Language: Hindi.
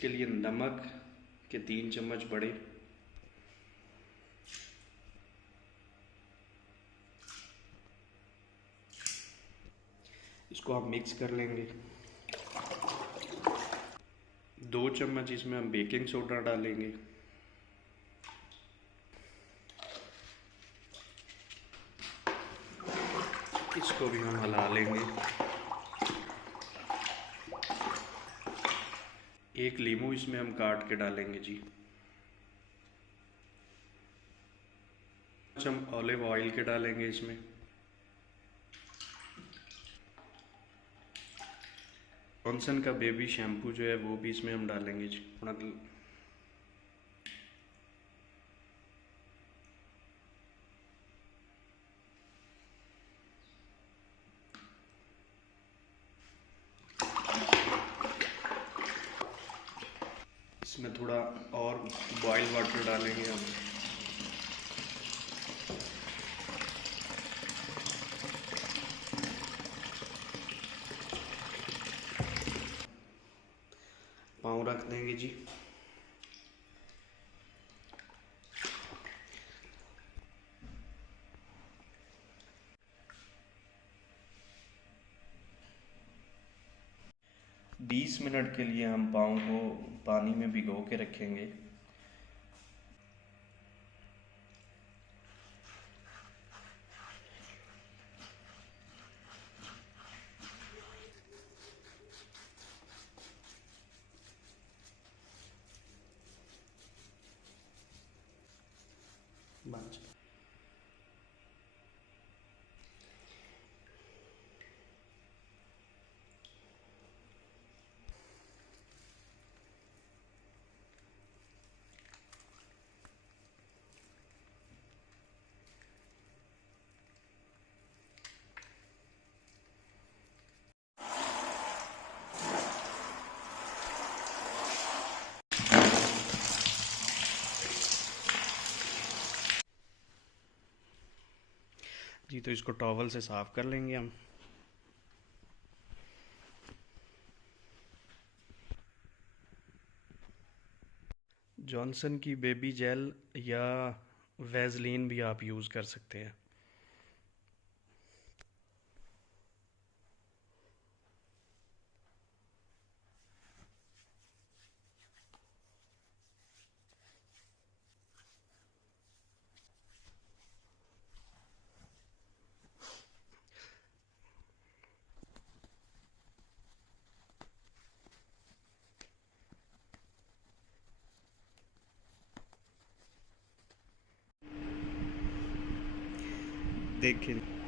इसके लिए नमक के 3 चम्मच बड़े, इसको हम मिक्स कर लेंगे। 2 चम्मच इसमें हम बेकिंग सोडा डालेंगे। इसको भी हम हिला लेंगे। 1 लीमू इसमें हम काट के डालेंगे जी। हम ऑलिव ऑयल के डालेंगे इसमें। जॉनसन का बेबी शैम्पू जो है वो भी इसमें हम डालेंगे जी। इसमें थोड़ा और बॉइल वाटर डालेंगे हम। पाँव रख देंगे जी। बीस मिनट के लिए हम पाँव को पानी में भिगो के रखेंगे। बस जी, तो इसको टॉवल से साफ कर लेंगे हम। जॉनसन की बेबी जेल या वैसलीन भी आप यूज़ कर सकते हैं। देखिए